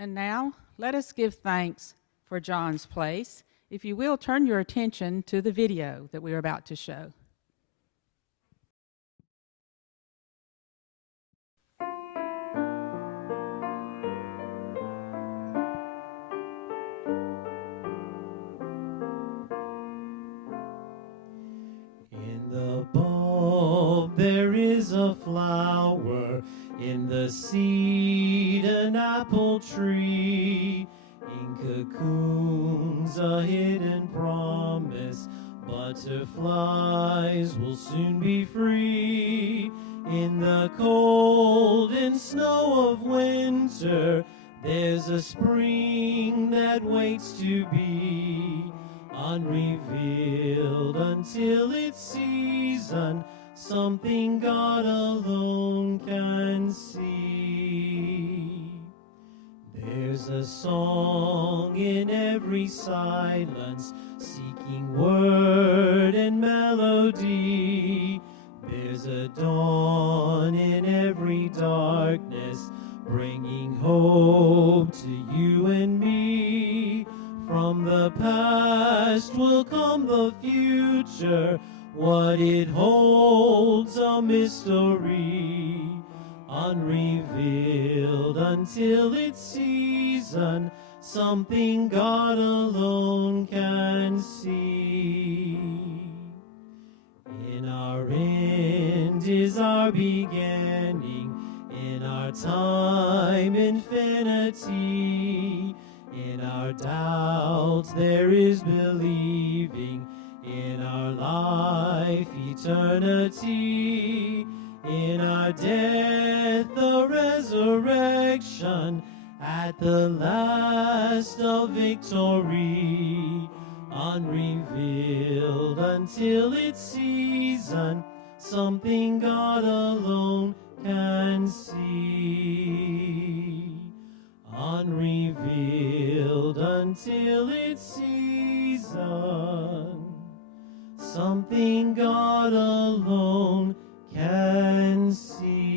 And now, let us give thanks for John's Place. If you will, turn your attention to the video that we're about to show. In the bulb there is a flower, in the seed an apple tree. In cocoons a hidden promise, butterflies will soon be free. In the cold and snow of winter, there's a spring that waits to be unrevealed until its season, something God alone can see. There's a song in every silence, seeking word and melody. There's a dawn in every darkness, bringing hope to you and me. From the past will come the future, what it holds a mystery, unrevealed until its season, something God alone can see. In our end is our beginning, in our time infinity. In our doubts there is believing, in our life eternity. In our death the resurrection, at the last a victory, unrevealed until its season, something God alone can see. Unrevealed until its season, something God alone can see.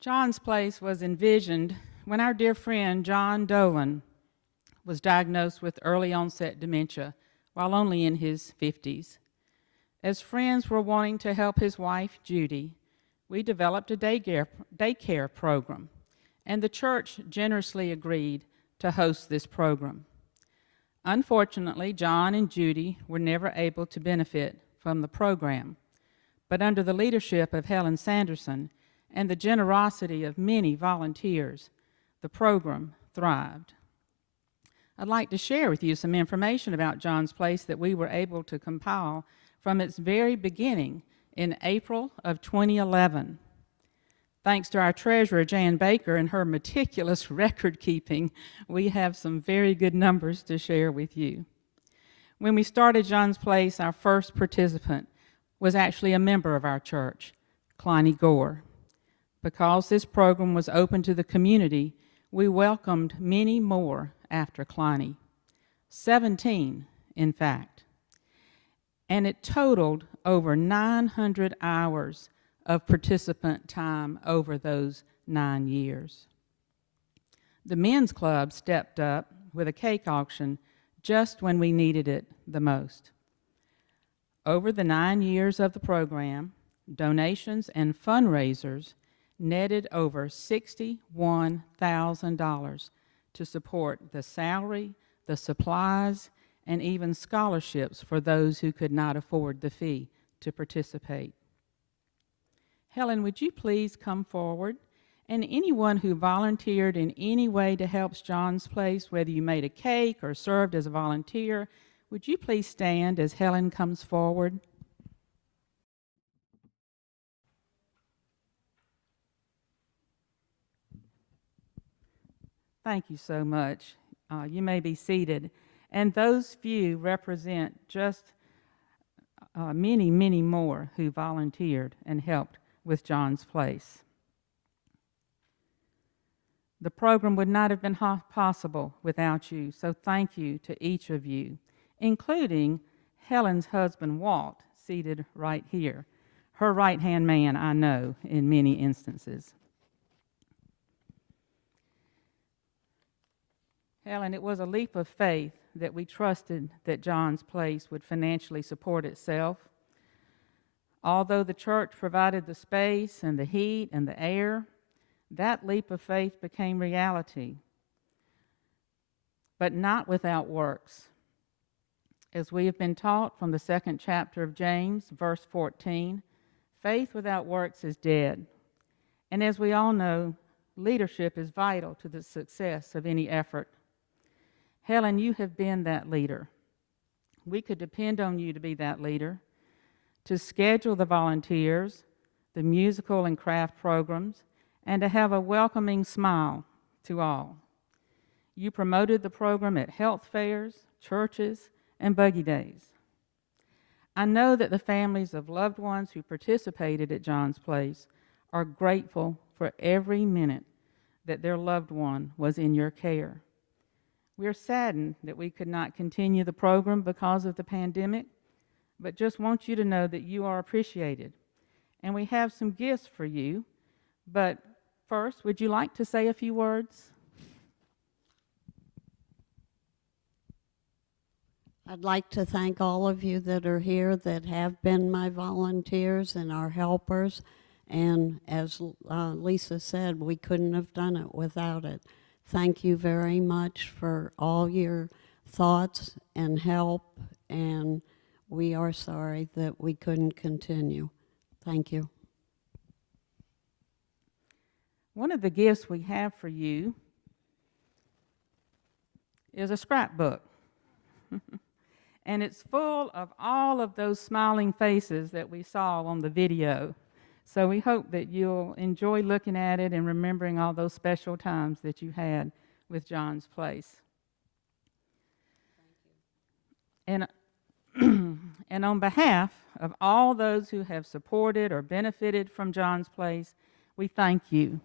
John's Place was envisioned when our dear friend John Dolan was diagnosed with early onset dementia while only in his 50s. As friends were wanting to help his wife, Judy, we developed a daycare program, and the church generously agreed to host this program. Unfortunately, John and Judy were never able to benefit from the program, but under the leadership of Helen Sanderson and the generosity of many volunteers, the program thrived. I'd like to share with you some information about John's Place that we were able to compile from its very beginning in April of 2011. Thanks to our treasurer, Jan Baker, and her meticulous record keeping, we have some very good numbers to share with you. When we started John's Place, our first participant was actually a member of our church, Kleiny Gore. Because this program was open to the community, we welcomed many more after Kleiny, 17 in fact, and it totaled over 900 hours of participant time over those 9 years. The men's club stepped up with a cake auction just when we needed it the most. Over the 9 years of the program, donations and fundraisers netted over $61,000 to support the salary, the supplies, and even scholarships for those who could not afford the fee to participate. Helen, would you please come forward? And anyone who volunteered in any way to help John's Place, whether you made a cake or served as a volunteer, would you please stand as Helen comes forward? Thank you so much. You may be seated. And those few represent just many, many more who volunteered and helped with John's Place. The program would not have been possible without you, so thank you to each of you, including Helen's husband, Walt, seated right here. Her right-hand man, I know, in many instances. Helen, it was a leap of faith that we trusted that John's Place would financially support itself. Although the church provided the space and the heat and the air, that leap of faith became reality, but not without works. As we have been taught from the 2nd chapter of James, verse 14, faith without works is dead. And as we all know, leadership is vital to the success of any effort. Helen, you have been that leader. We could depend on you to be that leader, to schedule the volunteers, the musical and craft programs, and to have a welcoming smile to all. You promoted the program at health fairs, churches, and buggy days. I know that the families of loved ones who participated at John's Place are grateful for every minute that their loved one was in your care. We are saddened that we could not continue the program because of the pandemic, but just want you to know that you are appreciated. And we have some gifts for you, but first, would you like to say a few words? I'd like to thank all of you that are here that have been my volunteers and our helpers. And as Leesa said, we couldn't have done it without it. Thank you very much for all your thoughts and help, and we are sorry that we couldn't continue. Thank you. One of the gifts we have for you is a scrapbook. And it's full of all of those smiling faces that we saw on the video. So we hope that you'll enjoy looking at it and remembering all those special times that you had with John's Place. And, and on behalf of all those who have supported or benefited from John's Place, we thank you.